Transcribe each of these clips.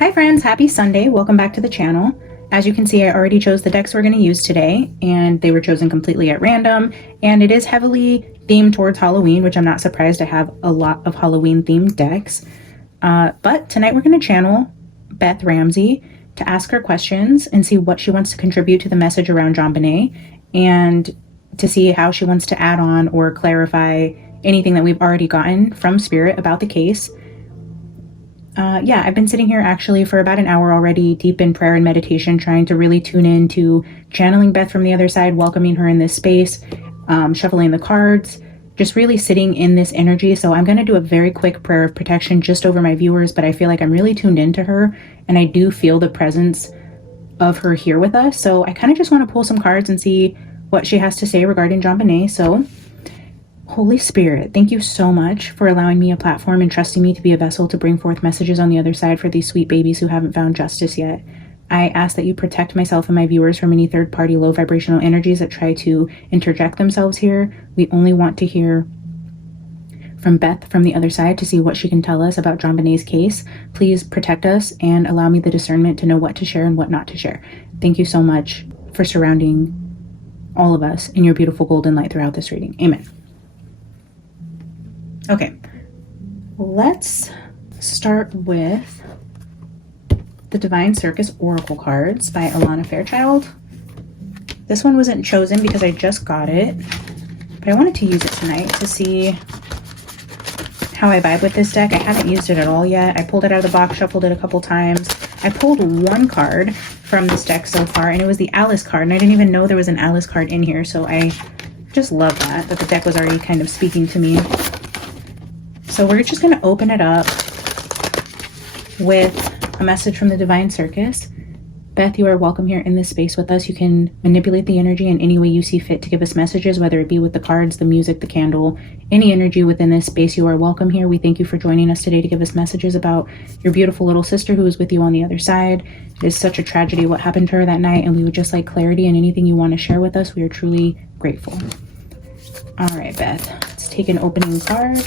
Hi friends, happy Sunday. Welcome back to the channel. As you can see, I already chose the decks we're going to use today, and they were chosen completely at random, and it is heavily themed towards Halloween, which I'm not surprised I have a lot of Halloween themed decks. But tonight we're going to channel Beth Ramsey to ask her questions and see what she wants to contribute to the message around JonBenet, and to see how she wants to add on or clarify anything that we've already gotten from Spirit about the case. Yeah, I've been sitting here actually for about an hour already, deep in prayer and meditation, trying to really tune in to channeling Beth from the other side, welcoming her in this space, shuffling the cards, just really sitting in this energy. So I'm going to do a very quick prayer of protection just over my viewers, but I feel like I'm really tuned into her, and I do feel the presence of her here with us. So I kind of just want to pull some cards and see what she has to say regarding JonBenet. So Holy Spirit, thank you so much for allowing me a platform and trusting me to be a vessel to bring forth messages on the other side for these sweet babies who haven't found justice yet. I ask that you protect myself and my viewers from any third-party low vibrational energies that try to interject themselves here. We only want to hear from Beth from the other side to see what she can tell us about JonBenet's case. Please protect us and allow me the discernment to know what to share and what not to share. Thank you so much for surrounding all of us in your beautiful golden light throughout this reading. Amen. Okay, let's start with the Divine Circus Oracle cards by Alana Fairchild. This one wasn't chosen because I just got it, but I wanted to use it tonight to see how I vibe with this deck. I haven't used it at all yet. I pulled it out of the box, shuffled it a couple times. I pulled one card from this deck so far, and it was the Alice card, and I didn't even know there was an Alice card in here, so I just love that the deck was already kind of speaking to me. So we're just going to open it up with a message from the Divine Circus. Beth, you are welcome here in this space with us. You can manipulate the energy in any way you see fit to give us messages, whether it be with the cards, the music, the candle, any energy within this space. You are welcome here. We thank you for joining us today to give us messages about your beautiful little sister who is with you on the other side. It is such a tragedy what happened to her that night, and we would just like clarity and anything you want to share with us. We are truly grateful. All right, Beth, let's take an opening card.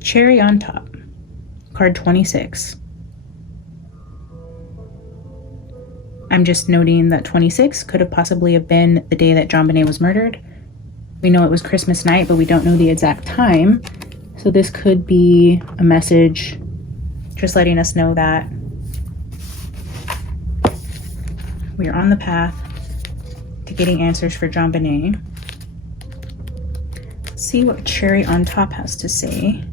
Cherry on Top, card 26. I'm just noting that 26 could have possibly have been the day that JonBenet was murdered. We know it was Christmas night, but we don't know the exact time. So this could be a message just letting us know that we are on the path to getting answers for JonBenet. Let's see what Cherry on Top has to say.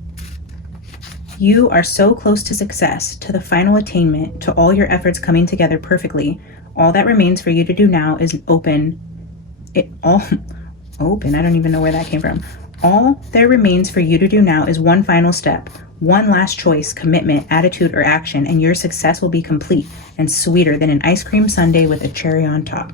You are so close to success, to the final attainment, to all your efforts coming together perfectly. All that remains for you to do now is open. I don't even know where that came from. All there remains for you to do now is one final step, one last choice, commitment, attitude, or action, and your success will be complete and sweeter than an ice cream sundae with a cherry on top.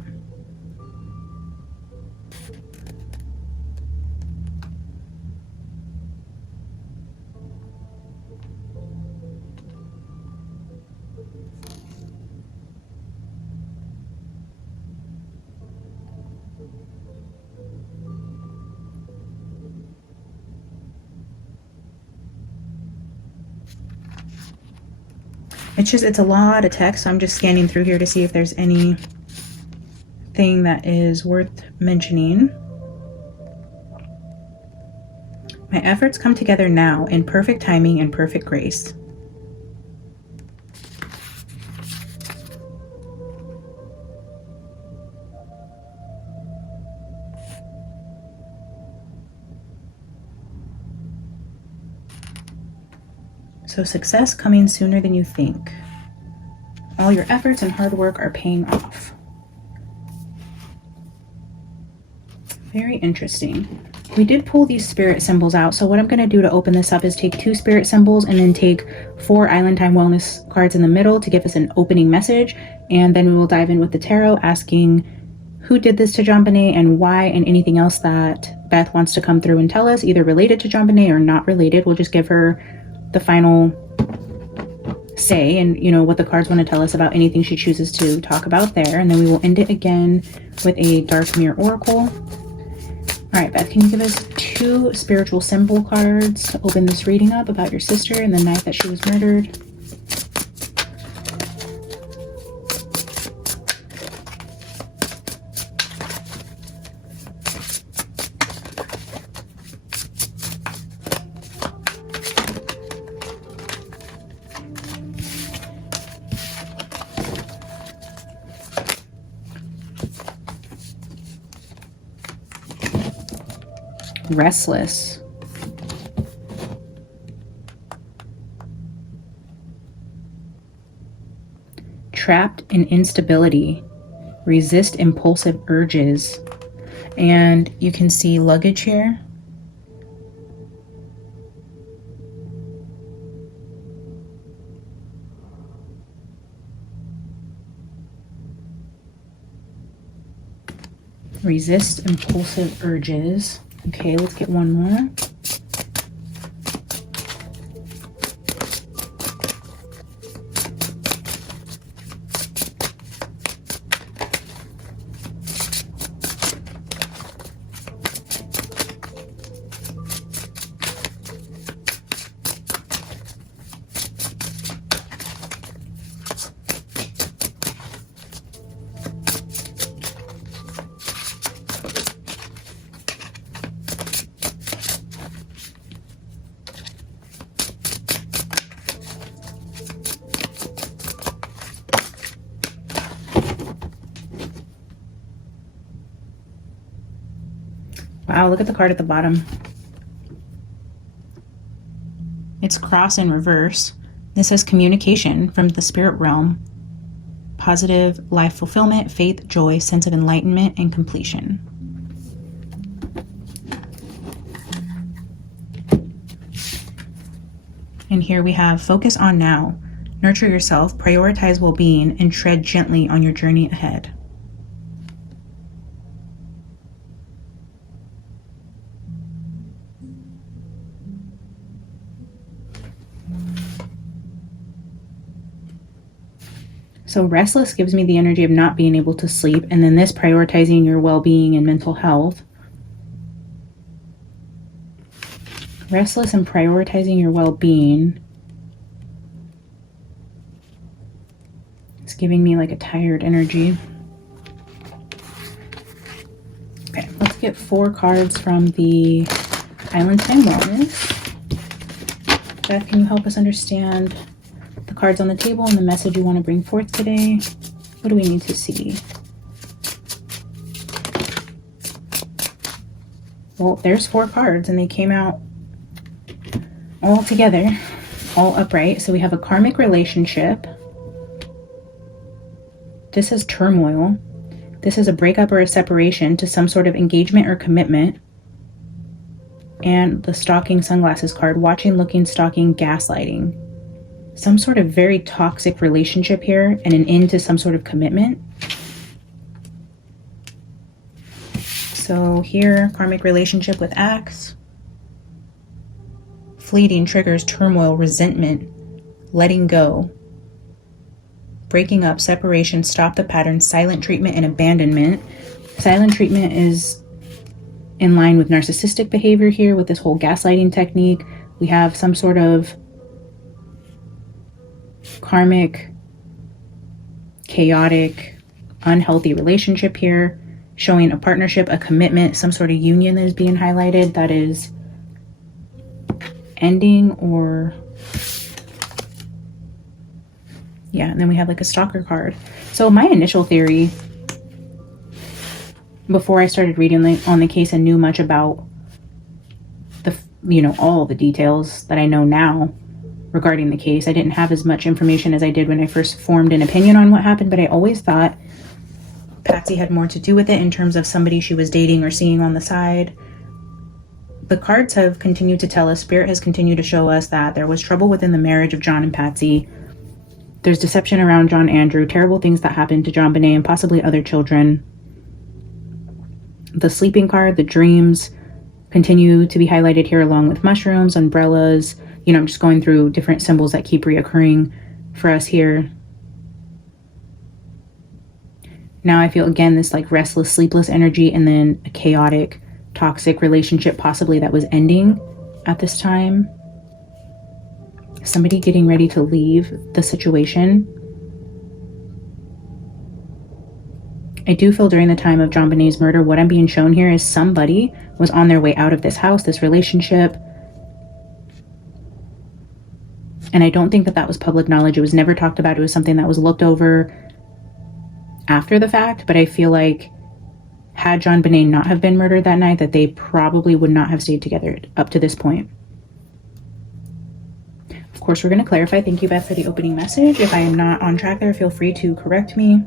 It's a lot of text, so I'm just scanning through here to see if there's anything that is worth mentioning. My efforts come together now in perfect timing and perfect grace. So success coming sooner than you think. All your efforts and hard work are paying off. Very interesting. We did pull these spirit symbols out. So what I'm going to do to open this up is take 2 spirit symbols and then take 4 Island Time Wellness cards in the middle to give us an opening message. And then we will dive in with the tarot, asking who did this to JonBenet and why, and anything else that Beth wants to come through and tell us, either related to JonBenet or not related. We'll just give her the final say and, you know, what the cards want to tell us about anything she chooses to talk about there. And then we will end it again with a Dark Mirror Oracle. All right, Beth, can you give us 2 spiritual symbol cards to open this reading up about your sister and the night that she was murdered? Restless. Trapped in instability. Resist impulsive urges. And you can see luggage here. Resist impulsive urges. Okay, let's get one more. Wow, look at the card at the bottom. It's cross in reverse. This says communication from the spirit realm. Positive life fulfillment, faith, joy, sense of enlightenment, and completion. And here we have focus on now. Nurture yourself, prioritize well-being, and tread gently on your journey ahead. So restless gives me the energy of not being able to sleep, and then this prioritizing your well-being and mental health. Restless and prioritizing your well-being. It's giving me like a tired energy. Okay, let's get 4 cards from the Island Time Wellness. Beth, can you help us understand the cards on the table and the message you want to bring forth today? What do we need to see? Well, there's 4 cards and they came out all together, all upright. So we have a karmic relationship. This is turmoil. This is a breakup or a separation to some sort of engagement or commitment. And the stalking sunglasses card, watching, looking, stalking, gaslighting. Some sort of very toxic relationship here and an end to some sort of commitment. So here, karmic relationship with Axe. Fleeting triggers turmoil, resentment, letting go. Breaking up, separation, stop the pattern, silent treatment, and abandonment. Silent treatment is in line with narcissistic behavior here with this whole gaslighting technique. We have some sort of karmic, chaotic, unhealthy relationship here, showing a partnership, a commitment, some sort of union that is being highlighted that is ending or yeah. And then we have like a stalker card. So my initial theory before I started reading on the case and knew much about the, you know, all the details that I know now regarding the case, I didn't have as much information as I did when I first formed an opinion on what happened, but I always thought Patsy had more to do with it in terms of somebody she was dating or seeing on the side. the cards have continued to tell us, Spirit has continued to show us that there was trouble within the marriage of John and Patsy. There's deception around John Andrew, terrible things that happened to JonBenet and possibly other children. The sleeping card, the dreams, continue to be highlighted here along with mushrooms, umbrellas. You know, I'm just going through different symbols that keep reoccurring for us here. Now I feel, again, this like restless, sleepless energy, and then a chaotic, toxic relationship possibly that was ending at this time. Somebody getting ready to leave the situation. I do feel during the time of JonBenet's murder, what I'm being shown here is somebody was on their way out of this house, this relationship. And I don't think that that was public knowledge. It was never talked about. It was something that was looked over after the fact. But I feel like had JonBenet not have been murdered that night, that they probably would not have stayed together up to this point. Of course, we're going to clarify. Thank you, Beth, for the opening message. If I am not on track there, feel free to correct me.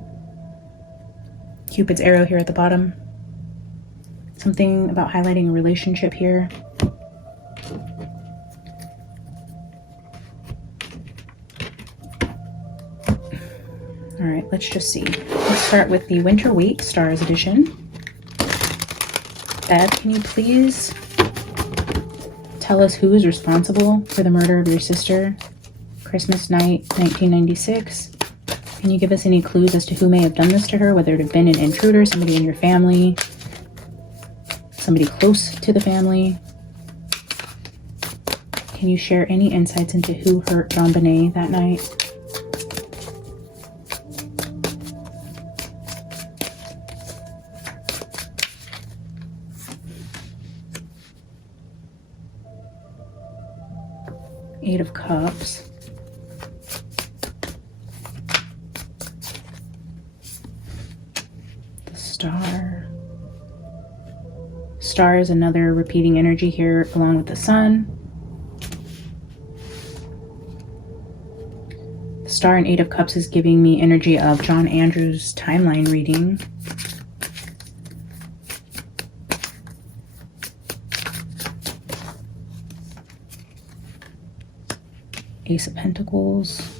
Cupid's arrow here at the bottom. Something about highlighting a relationship here. All right, let's just see. Let's start with the Winter Wheat Stars edition. Beth, can you please tell us who is responsible for the murder of your sister, Christmas night, 1996? Can you give us any clues as to who may have done this to her, whether it have been an intruder, somebody in your family, somebody close to the family? Can you share any insights into who hurt JonBenet that night? Eight of Cups. The Star. Star is another repeating energy here along with the Sun. The Star and Eight of Cups is giving me energy of John Andrew's timeline reading. Ace of Pentacles.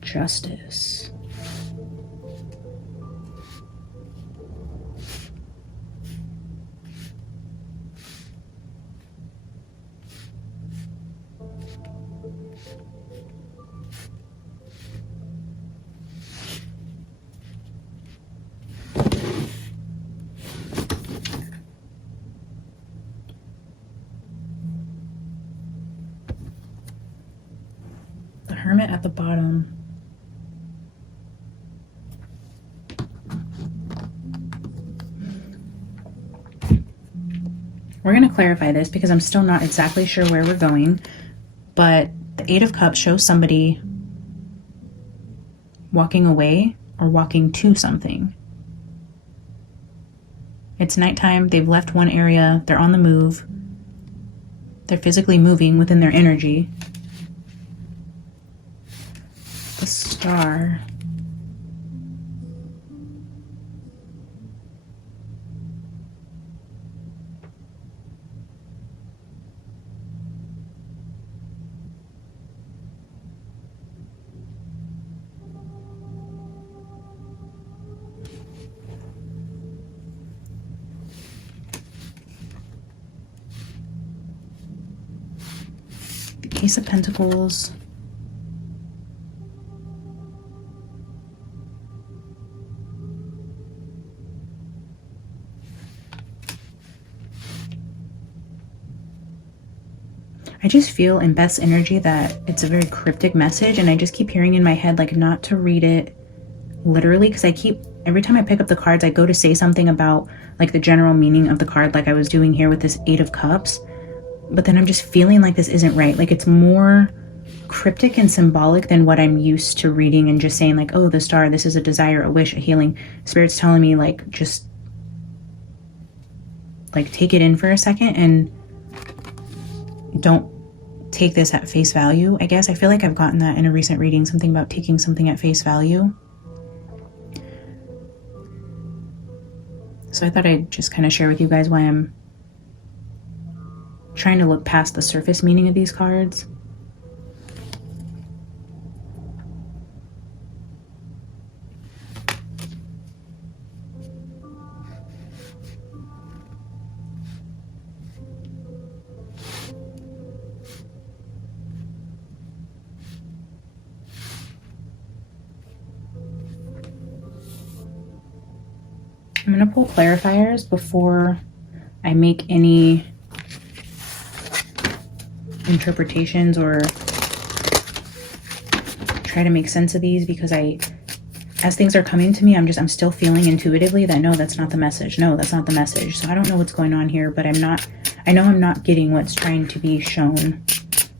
Justice. The Hermit at the bottom. We're going to clarify this because I'm still not exactly sure where we're going, but the Eight of Cups shows somebody walking away or walking to something. It's nighttime, they've left one area, they're on the move, they're physically moving within their energy. The Star. Ace of Pentacles. I just feel in Beth's energy that it's a very cryptic message, and I just keep hearing in my head like not to read it literally, because every time I pick up the cards, I go to say something about like the general meaning of the card, like I was doing here with this Eight of Cups. But then I'm just feeling like this isn't right. Like it's more cryptic and symbolic than what I'm used to reading and just saying like, oh, the star, this is a desire, a wish, a healing. Spirit's telling me like, just like take it in for a second and don't take this at face value. I guess I feel like I've gotten that in a recent reading, something about taking something at face value. So I thought I'd just kind of share with you guys why I'm trying to look past the surface meaning of these cards. I'm going to pull clarifiers before I make any interpretations or try to make sense of these, because as things are coming to me, I'm still feeling intuitively that no, that's not the message. No, that's not the message. So I don't know what's going on here, but I know I'm not getting what's trying to be shown.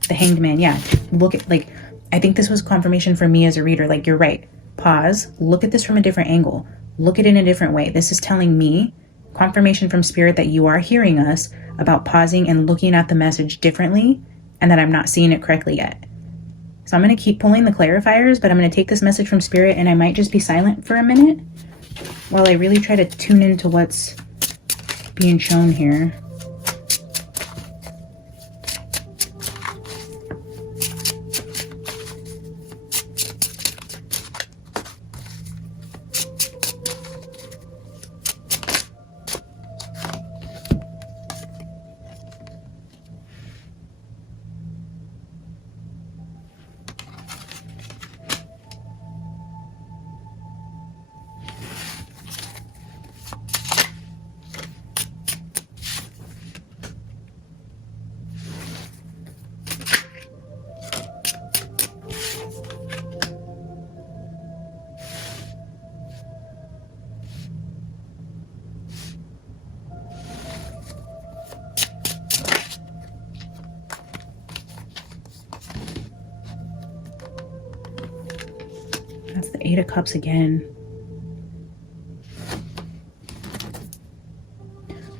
The Hanged Man, yeah. Look at, like, I think this was confirmation for me as a reader. Like, you're right. Pause. Look at this from a different angle. Look at it in a different way. This is telling me, confirmation from Spirit, that you are hearing us about pausing and looking at the message differently, and that I'm not seeing it correctly yet. So I'm going to keep pulling the clarifiers, but I'm going to take this message from Spirit and I might just be silent for a minute while I really try to tune into what's being shown here. That's the Eight of Cups again.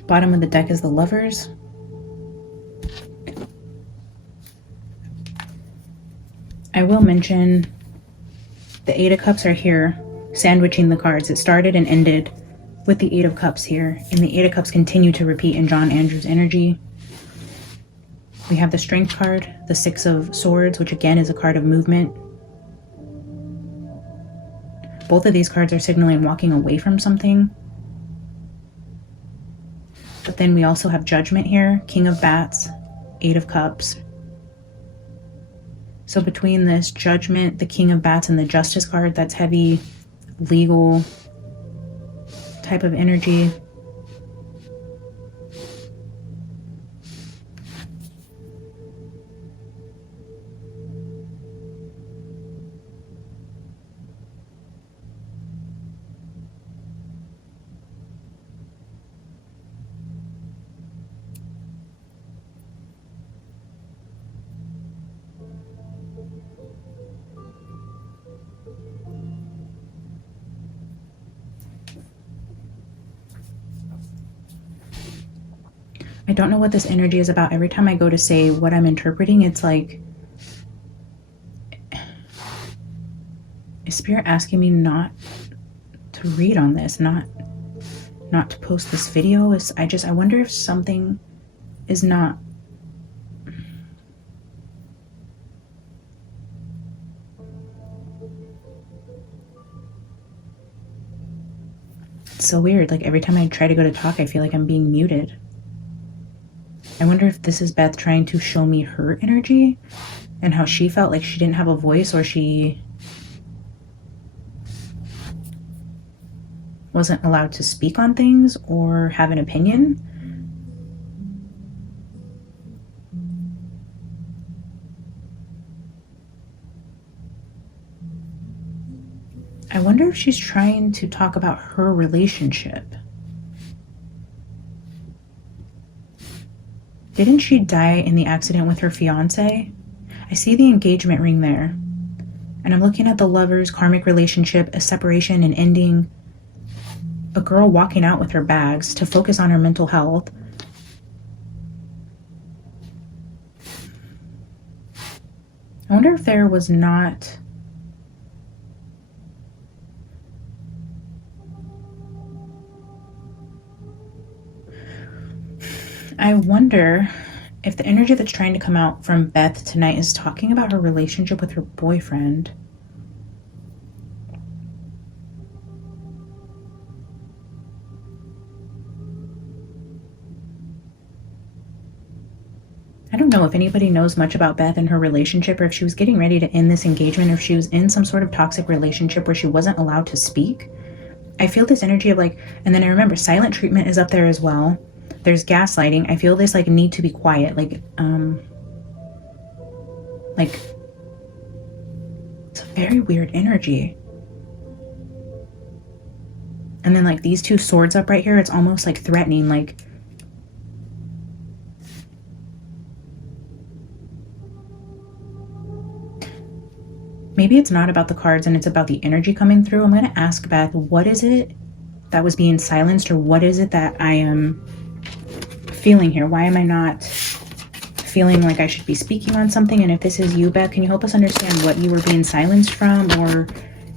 Bottom of the deck is the Lovers. I will mention the Eight of Cups are here, sandwiching the cards. It started and ended with the Eight of Cups here, and the Eight of Cups continue to repeat in John Andrews' energy. We have the Strength card, the Six of Swords, which again is a card of movement. Both of these cards are signaling walking away from something. But then we also have Judgment here, King of Bats, Eight of Cups. So between this Judgment, the King of Bats, and the Justice card, that's heavy legal type of energy. I don't know what this energy is about. Every time I go to say what I'm interpreting, it's like, is Spirit asking me not to read on this, not to post this video? I wonder if something is not. It's so weird. Like every time I try to go to talk, I feel like I'm being muted. I wonder if this is Beth trying to show me her energy and how she felt like she didn't have a voice, or she wasn't allowed to speak on things or have an opinion. I wonder if she's trying to talk about her relationship. Didn't she die in the accident with her fiance? I see the engagement ring there. And I'm looking at the lovers, karmic relationship, a separation, an ending. A girl walking out with her bags to focus on her mental health. I wonder if there was not... I wonder if the energy that's trying to come out from Beth tonight is talking about her relationship with her boyfriend. I don't know if anybody knows much about Beth and her relationship, or if she was getting ready to end this engagement, or if she was in some sort of toxic relationship where she wasn't allowed to speak. I feel this energy of like, and then I remember silent treatment is up there as well. There's gaslighting. I feel this like need to be quiet, like it's a very weird energy. And then like these two swords up right here, it's almost like threatening, like maybe it's not about the cards and it's about the energy coming through. I'm going to ask Beth, what is it that was being silenced, or what is it that I am feeling here? Why am I not feeling like I should be speaking on something? And if this is you, Beth, can you help us understand what you were being silenced from? Or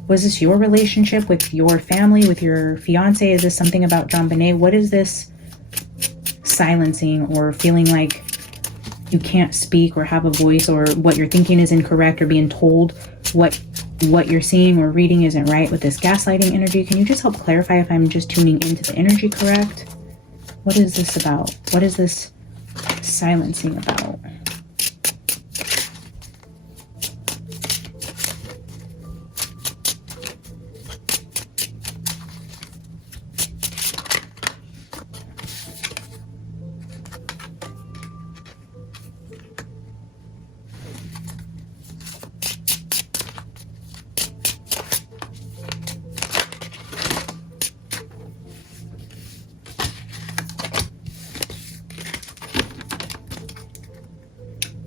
was this your relationship with your family, with your fiance? Is this something about JonBenet? What is this silencing, or feeling like you can't speak or have a voice, or what you're thinking is incorrect, or being told what you're seeing or reading isn't right with this gaslighting energy? Can you just help clarify if I'm just tuning into the energy correct? What is this about? What is this silencing about?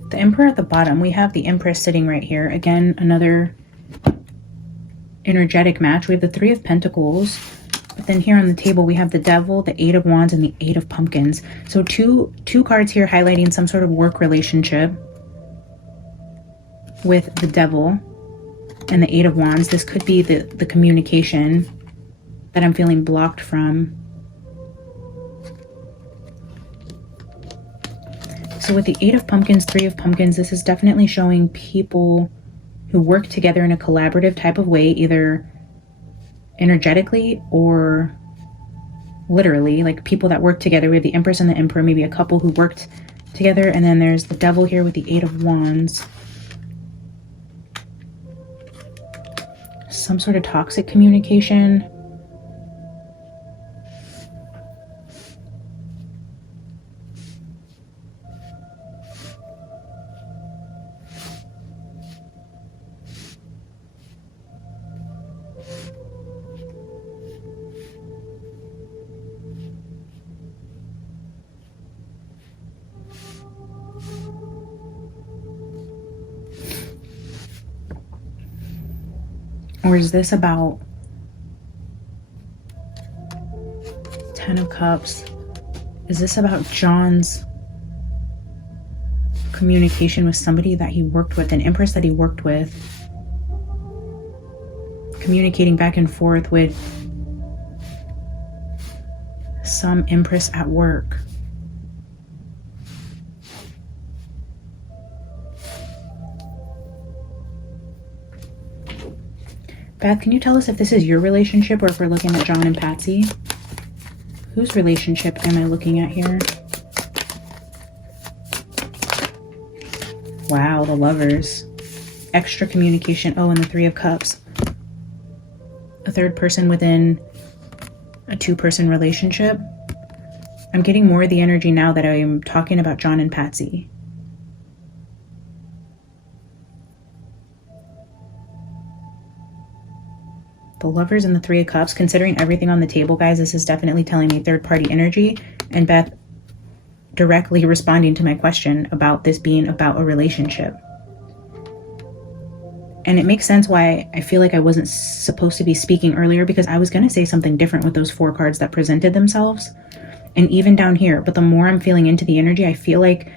The Emperor at the bottom, we have the Empress sitting right here. Again, another energetic match. We have the Three of Pentacles. But then here on the table, we have the Devil, the Eight of Wands, and the Eight of Pumpkins. So two cards here highlighting some sort of work relationship with the Devil and the Eight of Wands. This could be the communication that I'm feeling blocked from. So with the Eight of Pumpkins, Three of Pumpkins, this is definitely showing people who work together in a collaborative type of way, either energetically or literally, like people that work together. We have the Empress and the Emperor, maybe a couple who worked together. And then there's the Devil here with the Eight of Wands. Some sort of toxic communication. Or is this about Ten of Cups? Is this about John's communication with somebody that he worked with, an Empress that he worked with, communicating back and forth with some Empress at work? Beth, can you tell us if this is your relationship, or if we're looking at John and Patsy? Whose relationship am I looking at here? Wow, the Lovers. Extra communication. Oh, and the Three of Cups. A third person within a two-person relationship. I'm getting more of the energy now that I am talking about John and Patsy. The Lovers and the Three of Cups. Considering everything on the table, guys, this is definitely telling me third-party energy. And Beth directly responding to my question about this being about a relationship. And it makes sense why I feel like I wasn't supposed to be speaking earlier, because I was going to say something different with those 4 cards that presented themselves. And even down here, but the more I'm feeling into the energy, I feel like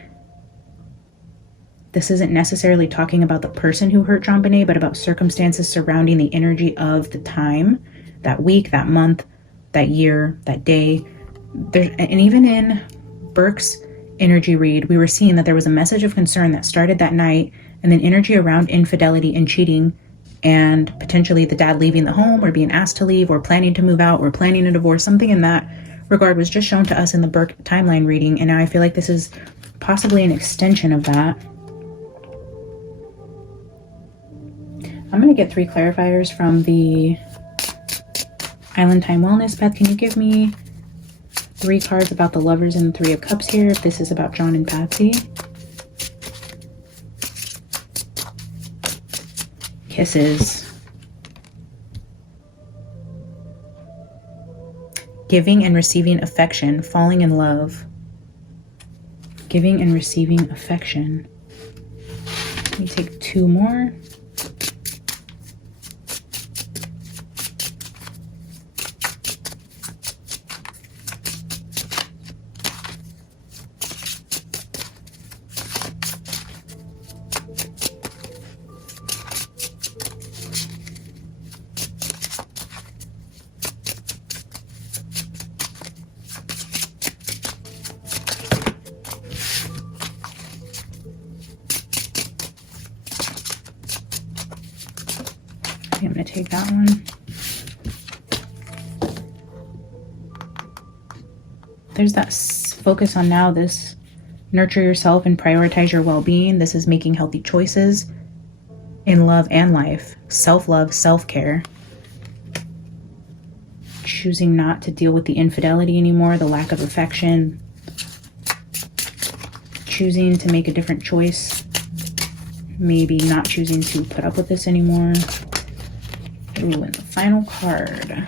this isn't necessarily talking about the person who hurt JonBenet, but about circumstances surrounding the energy of the time, that week, that month, that year, that day. And even in Burke's energy read, we were seeing that there was a message of concern that started that night, and then energy around infidelity and cheating, and potentially the dad leaving the home or being asked to leave or planning to move out or planning a divorce. Something in that regard was just shown to us in the Burke timeline reading, and now I feel like this is possibly an extension of that. I'm going to get 3 clarifiers from the Island Time Wellness. Beth, can you give me 3 cards about the Lovers and the 3 of Cups here, if this is about John and Patsy? Kisses. Giving and receiving affection. Falling in love. Giving and receiving affection. Let me take 2 more. I'm going to take that one. There's that focus on now, this nurture yourself and prioritize your well-being. This is making healthy choices in love and life. Self-love, self-care. Choosing not to deal with the infidelity anymore, the lack of affection. Choosing to make a different choice. Maybe not choosing to put up with this anymore. Ooh, and the final card.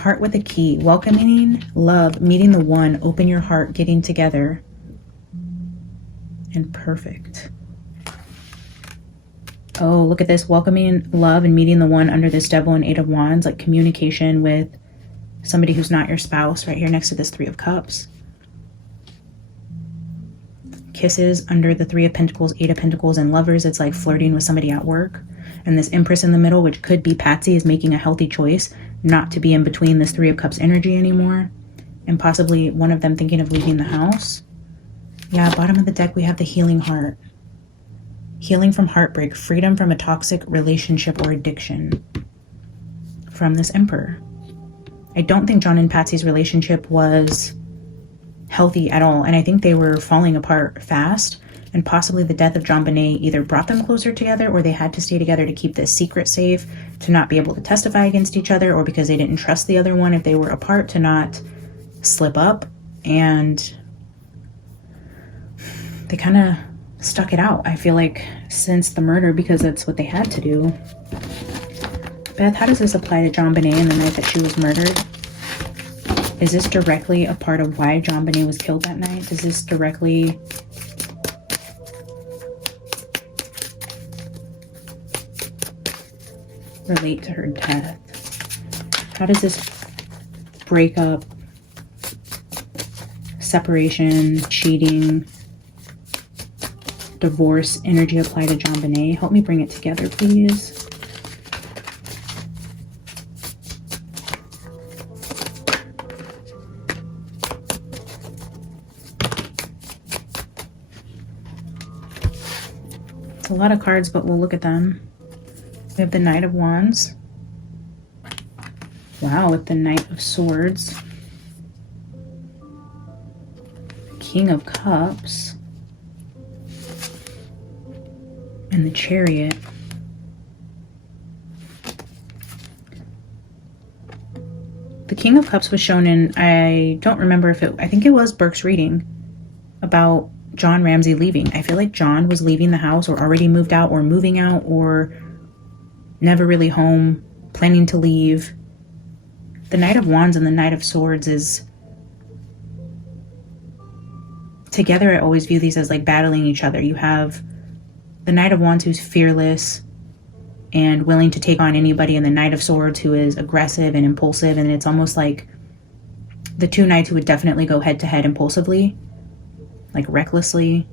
Heart with a key. Welcoming love, meeting the one, open your heart, getting together. And perfect. Oh, look at this. Welcoming love and meeting the one under this Devil and 8 of Wands, like communication with somebody who's not your spouse, right here next to this 3 of Cups. Kisses under the 3 of Pentacles, 8 of Pentacles, and Lovers. It's like flirting with somebody at work. And this Empress in the middle, which could be Patsy, is making a healthy choice not to be in between this 3 of Cups energy anymore. And possibly one of them thinking of leaving the house. Yeah, bottom of the deck, we have the healing heart. Healing from heartbreak, freedom from a toxic relationship or addiction. From this Emperor. I don't think John and Patsy's relationship was healthy at all. And I think they were falling apart fast. And possibly the death of JonBenet either brought them closer together, or they had to stay together to keep this secret safe, to not be able to testify against each other, or because they didn't trust the other one if they were apart to not slip up. And they kind of stuck it out, I feel like, since the murder, because that's what they had to do. Beth, how does this apply to JonBenet and the night that she was murdered? Is this directly a part of why JonBenet was killed that night? Does this directly relate to her death? How does this breakup, separation, cheating, divorce energy apply to JonBenet? Help me bring it together, please. It's a lot of cards, but we'll look at them. We have the Knight of Wands. Wow, with the Knight of Swords. King of Cups. And the Chariot. The King of Cups was shown in, I don't remember if it, I think it was Burke's reading about John Ramsey leaving. I feel like John was leaving the house, or already moved out, or moving out, or never really home, planning to leave. The Knight of Wands and the Knight of Swords is together. I always view these as like battling each other. You have the Knight of Wands, who's fearless, and willing to take on anybody. In the Knight of Swords, who is aggressive and impulsive, and it's almost like the two knights who would definitely go head to head impulsively, like recklessly.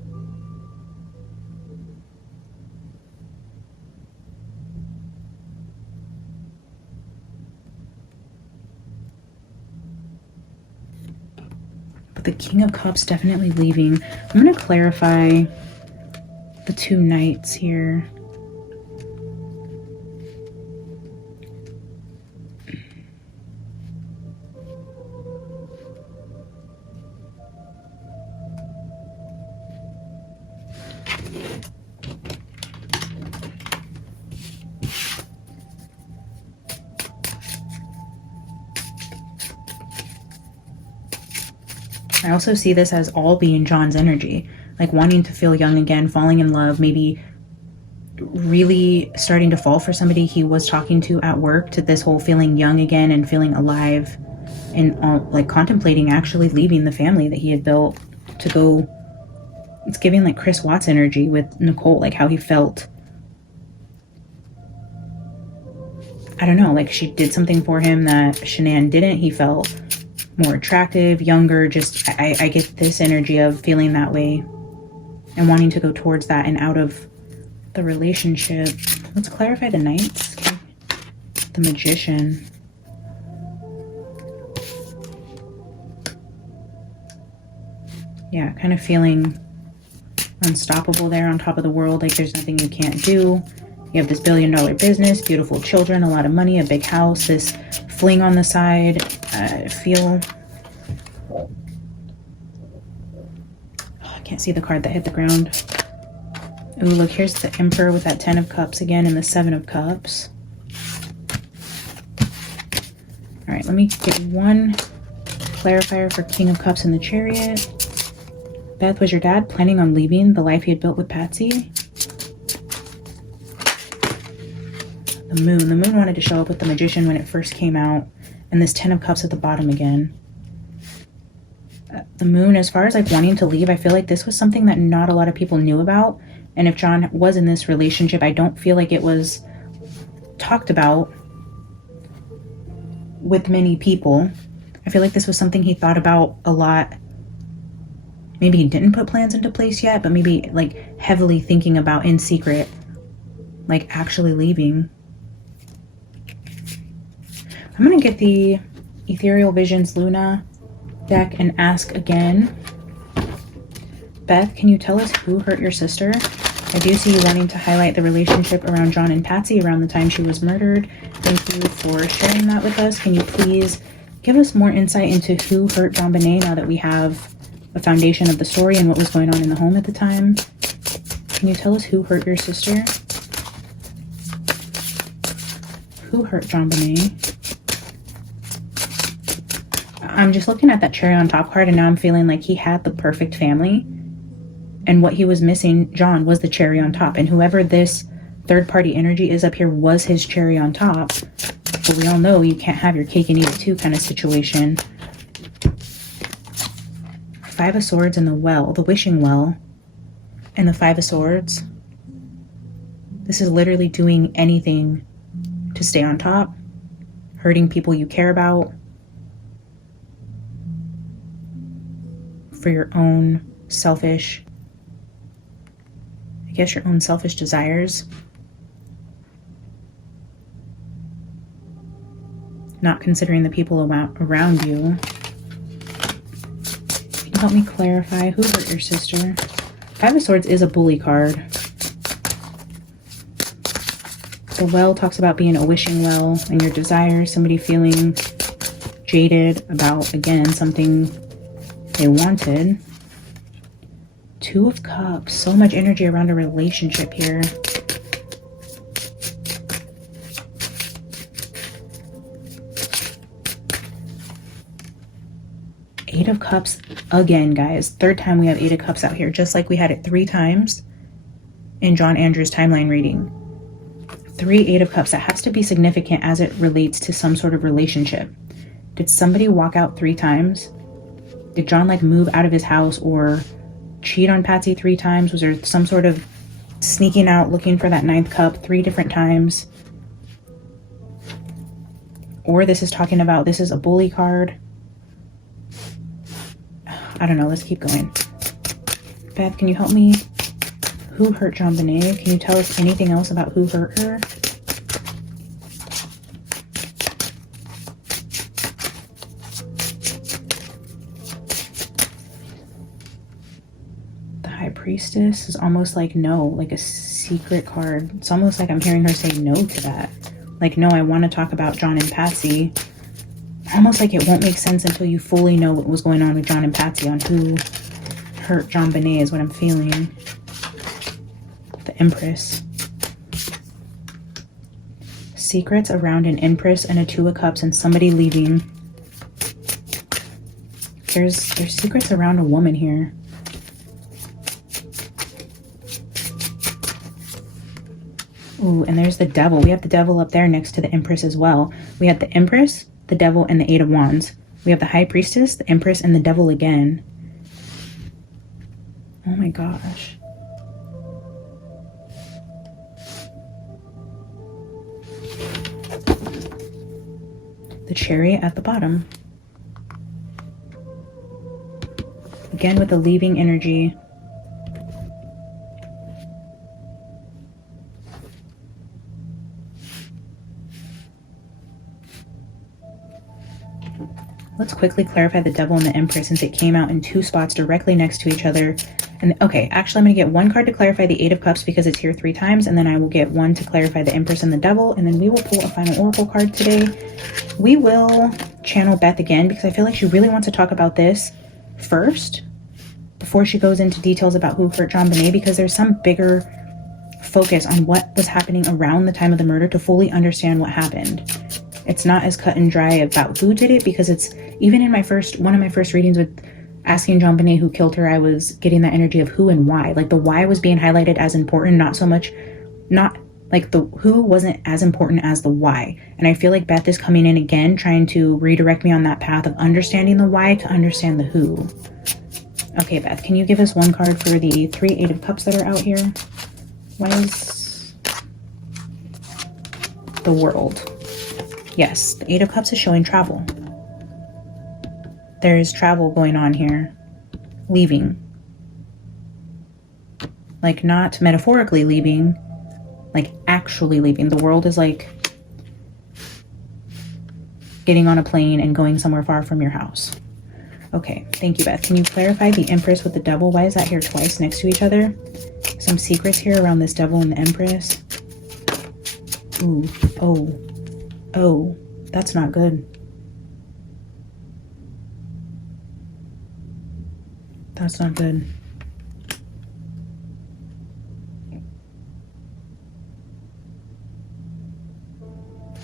But the King of Cups definitely leaving. I'm going to clarify the two knights here. I also see this as all being John's energy, like wanting to feel young again, falling in love, maybe really starting to fall for somebody he was talking to at work, to this whole feeling young again and feeling alive, and like contemplating actually leaving the family that he had built to go. It's giving like Chris Watts energy with Nicole, like how he felt. I don't know, like she did something for him that Shanann didn't. He felt more attractive, younger, just I get this energy of feeling that way and wanting to go towards that and out of the relationship. Let's clarify the knights. Okay. The Magician. Yeah, kind of feeling unstoppable there on top of the world, like there's nothing you can't do. You have this billion-dollar business, beautiful children, a lot of money, a big house, this fling on the side. Feel... Oh, I can't see the card that hit the ground. Ooh, look, here's the Emperor with that 10 of Cups again and the 7 of Cups. All right, let me get one clarifier for King of Cups and the Chariot. Beth, was your dad planning on leaving the life he had built with Patsy? The Moon. The Moon wanted to show up with the Magician when it first came out. And this 10 of Cups at the bottom again. The Moon, as far as like wanting to leave, I feel like this was something that not a lot of people knew about. And if John was in this relationship, I don't feel like it was talked about with many people. I feel like this was something he thought about a lot. Maybe he didn't put plans into place yet, but maybe like heavily thinking about in secret, like actually leaving. I'm going to get the Ethereal Visions Luna deck and ask again. Beth, can you tell us who hurt your sister? I do see you wanting to highlight the relationship around John and Patsy around the time she was murdered. Thank you for sharing that with us. Can you please give us more insight into who hurt JonBenet now that we have a foundation of the story and what was going on in the home at the time? Can you tell us who hurt your sister? Who hurt JonBenet? I'm just looking at that cherry on top card, and now I'm feeling like he had the perfect family, and what he was missing, John, was the cherry on top. And whoever this third party energy is up here was his cherry on top. But we all know you can't have your cake and eat it too kind of situation. 5 of Swords and the Well, the Wishing Well, and the 5 of Swords. This is literally doing anything to stay on top, hurting people you care about, for your own selfish, I guess your own selfish desires. Not considering the people around you. Help me clarify who hurt your sister. 5 of Swords is a bully card. The Well talks about being a wishing well and your desires, somebody feeling jaded about, again, something they wanted. 2 of Cups, so much energy around a relationship here. Eight of Cups again, guys. Third time we have 8 of Cups out here, just like we had it 3 times in John Andrews' timeline reading. 3 8 of Cups. That has to be significant as it relates to some sort of relationship. Did somebody walk out 3 times? Did John like move out of his house or cheat on Patsy 3 times? Was there some sort of sneaking out, looking for that 9th cup 3 different times. Or this is talking about, this is a bully card. I don't know. Let's keep going. Beth, can you help me? Who hurt JonBenet? Can you tell us anything else about who hurt her? The High Priestess is almost like no, like a secret card. It's almost like I'm hearing her say no to that. Like, no, I want to talk about John and Patsy. Almost like it won't make sense until you fully know what was going on with John and Patsy, on who hurt JonBenet is what I'm feeling. The Empress. Secrets around an Empress and a 2 of Cups and somebody leaving. There's secrets around a woman here. Ooh, and there's the Devil. We have the Devil up there next to the Empress as well. We have the Empress, the Devil, and the 8 of Wands. We have the High Priestess, the Empress, and the Devil again. Oh my gosh. The Chariot at the bottom. Again with the leaving energy. Let's quickly clarify the Devil and the Empress, since it came out in 2 spots directly next to each other. And okay, actually I'm going to get 1 card to clarify the 8 of Cups because it's here 3 times, and then I will get 1 to clarify the Empress and the Devil, and then we will pull a final oracle card today. We will channel Beth again because I feel like she really wants to talk about this first before she goes into details about who hurt JonBenet, because there's some bigger focus on what was happening around the time of the murder to fully understand what happened. It's not as cut and dry about who did it, because it's even in one of my first readings with asking JonBenet who killed her, I was getting that energy of who and why. Like the why was being highlighted as important, not like the who wasn't as important as the why. And I feel like Beth is coming in again, trying to redirect me on that path of understanding the why to understand the who. Okay, Beth, can you give us 1 card for the 3 8 of Cups that are out here? Why is the World? Yes, the 8 of Cups is showing travel. There is travel going on here. Leaving. Like, not metaphorically leaving, like actually leaving. The World is like getting on a plane and going somewhere far from your house. Okay, thank you, Beth. Can you clarify the Empress with the Devil? Why is that here twice next to each other? Some secrets here around this Devil and the Empress. Ooh, oh, that's not good. That's not good.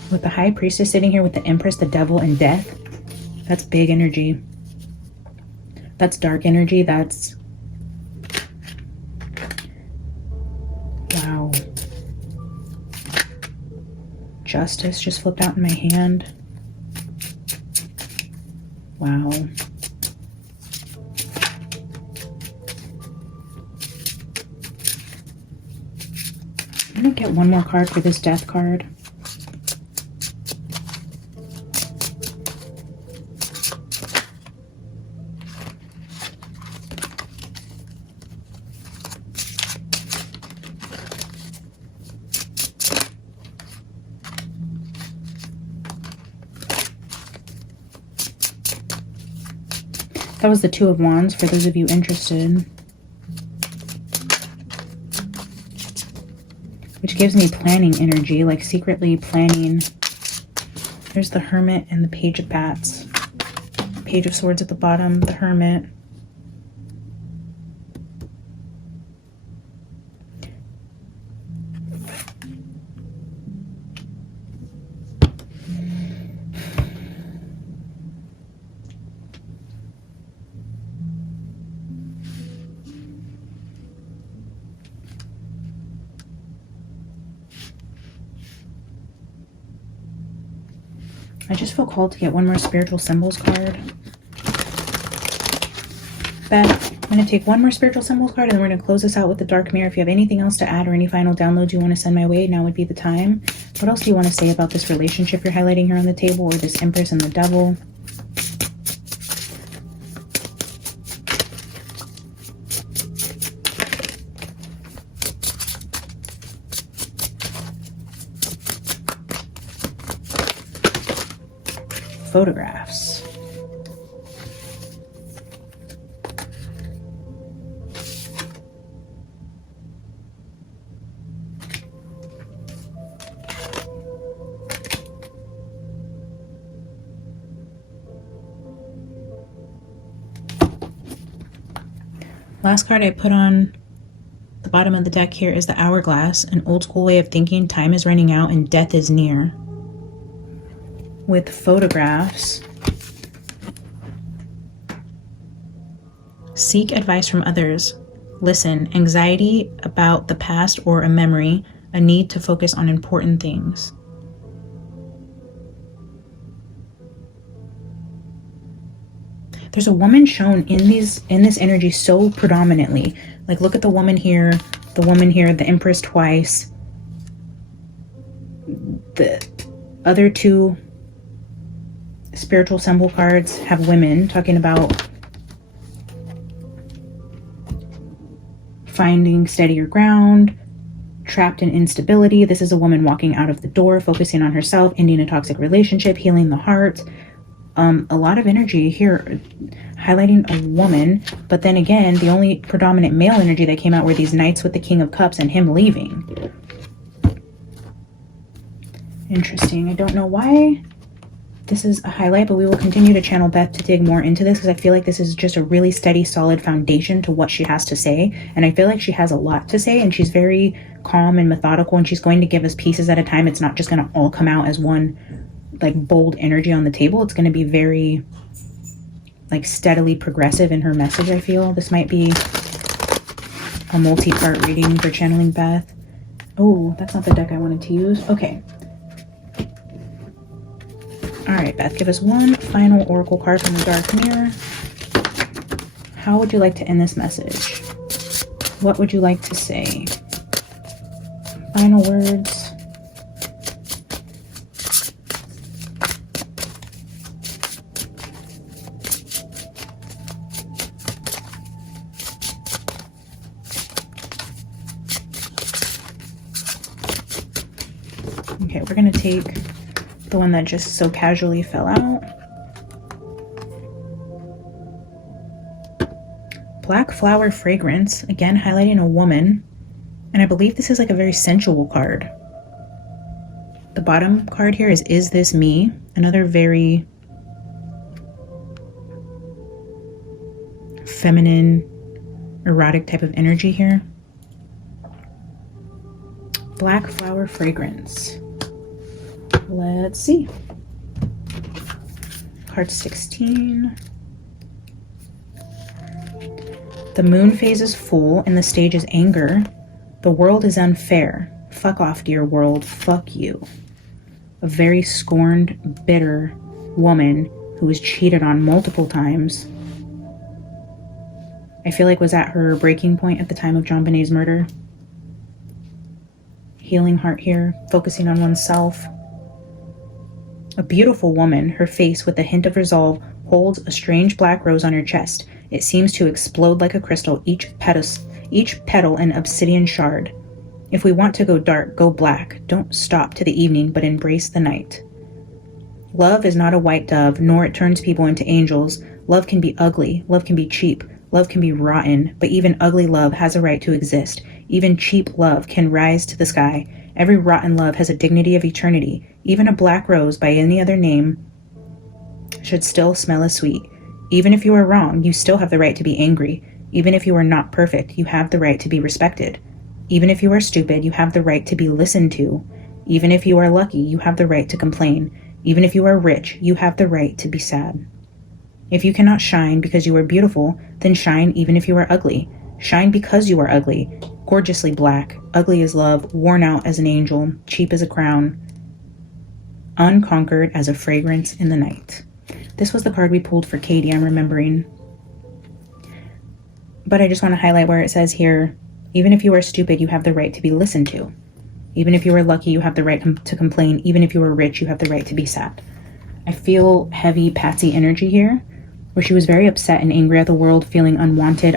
With the High Priestess sitting here with the Empress, the Devil, and Death, that's big energy. That's dark energy. That's... wow. Justice just flipped out in my hand. Wow. I'm gonna get 1 more card for this Death card. That was the 2 of Wands for those of you interested. Which gives me planning energy, like secretly planning. There's the Hermit and the Page of Bats. Page of Swords at the bottom, the Hermit. I just feel called to get 1 more Spiritual Symbols card. Beth, I'm going to take one more spiritual symbols card and then we're going to close this out with the dark mirror. If you have anything else to add or any final downloads you want to send my way, now would be the time. What else do you want to say about this relationship you're highlighting here on the table, or this Empress and the Devil? Photographs. Last card I put on the bottom of the deck here is the Hourglass, an old school way of thinking. Time is running out and death is near. With photographs, seek advice from others. Listen, anxiety about the past or a memory, a need to focus on important things. There's a woman shown in this energy so predominantly. Like, look at the woman here, the Empress twice. The other two spiritual symbol cards have women talking about finding steadier ground, trapped in instability. This is a woman walking out of the door, focusing on herself, ending a toxic relationship, healing the heart. A lot of energy here highlighting a woman, but then again, the only predominant male energy that came out were these Knights with the King of Cups and him leaving. Interesting. I don't know why this is a highlight, but we will continue to channel Beth to dig more into this, because I feel like this is just a really steady, solid foundation to what she has to say. And I feel like she has a lot to say, and she's very calm and methodical, and she's going to give us pieces at a time. It's not just going to all come out as one like bold energy on the table. It's going to be very like steadily progressive in her message. I feel this might be a multi-part reading for channeling Beth. Oh, that's not the deck I wanted to use. Okay. All right, Beth, give us one final oracle card from the dark mirror. How would you like to end this message? What would you like to say? Final words. Okay, we're going to take the one that just so casually fell out. Black Flower Fragrance, again highlighting a woman. And I believe this is like a very sensual card. The bottom card here is This Me? Another very feminine, erotic type of energy here. Black Flower Fragrance. Let's see. Card 16. The moon phase is full and the stage is anger. The world is unfair. Fuck off, dear world. Fuck you. A very scorned, bitter woman who was cheated on multiple times. I feel like was at her breaking point at the time of JonBenet's murder. Healing heart here, focusing on oneself. A beautiful woman, her face with a hint of resolve, holds a strange black rose on her chest. It seems to explode like a crystal, each petal an obsidian shard. If we want to go dark, go black. Don't stop to the evening, but embrace the night. Love is not a white dove, nor it turns people into angels. Love can be ugly. Love can be cheap. Love can be rotten. But even ugly love has a right to exist. Even cheap love can rise to the sky. Every rotten love has a dignity of eternity. Even a black rose by any other name should still smell as sweet. Even if you are wrong, you still have the right to be angry. Even if you are not perfect, you have the right to be respected. Even if you are stupid, you have the right to be listened to. Even if you are lucky, you have the right to complain. Even if you are rich, you have the right to be sad. If you cannot shine because you are beautiful, then shine even if you are ugly. Shine because you are ugly, gorgeously black, ugly as love, worn out as an angel, cheap as a crown, unconquered as a fragrance in the night. This was the card we pulled for Katie, I'm remembering. But I just want to highlight where it says here, even if you are stupid, you have the right to be listened to. Even if you are lucky, you have the right to complain. Even if you are rich, you have the right to be sad. I feel heavy Patsy energy here, where she was very upset and angry at the world, feeling unwanted,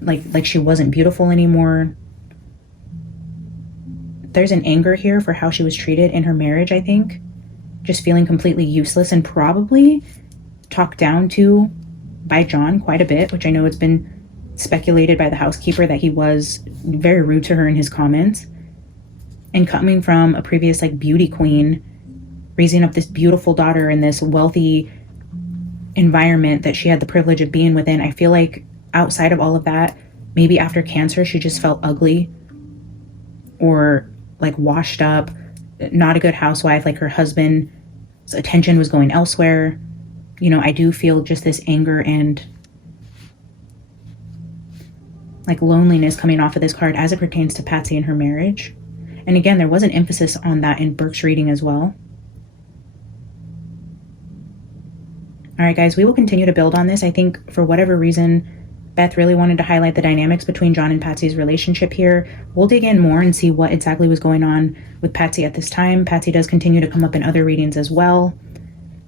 like she wasn't beautiful anymore. There's an anger here for how she was treated in her marriage, I think. Just feeling completely useless and probably talked down to by John quite a bit, which I know it's been speculated by the housekeeper that he was very rude to her in his comments. And coming from a previous like beauty queen, raising up this beautiful daughter in this wealthy environment that she had the privilege of being within, I feel like outside of all of that, maybe after cancer, she just felt ugly or like washed up, not a good housewife, like her husband's attention was going elsewhere. You know, I do feel just this anger and like loneliness coming off of this card as it pertains to Patsy and her marriage. And again, there was an emphasis on that in Burke's reading as well. All right, guys, we will continue to build on this. I think for whatever reason, Beth really wanted to highlight the dynamics between John and Patsy's relationship here. We'll dig in more and see what exactly was going on with Patsy at this time. Patsy does continue to come up in other readings as well.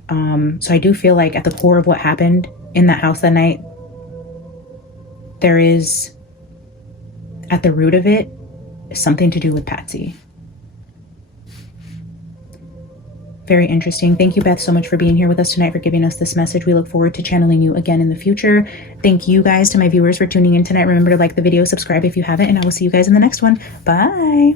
So I do feel like at the core of what happened in that house that night, there is, at the root of it, something to do with Patsy. Very interesting. Thank you, Beth, so much for being here with us tonight, for giving us this message. We look forward to channeling you again in the future. Thank you guys, to my viewers, for tuning in tonight. Remember to like the video, subscribe if you haven't, and I will see you guys in the next one. Bye.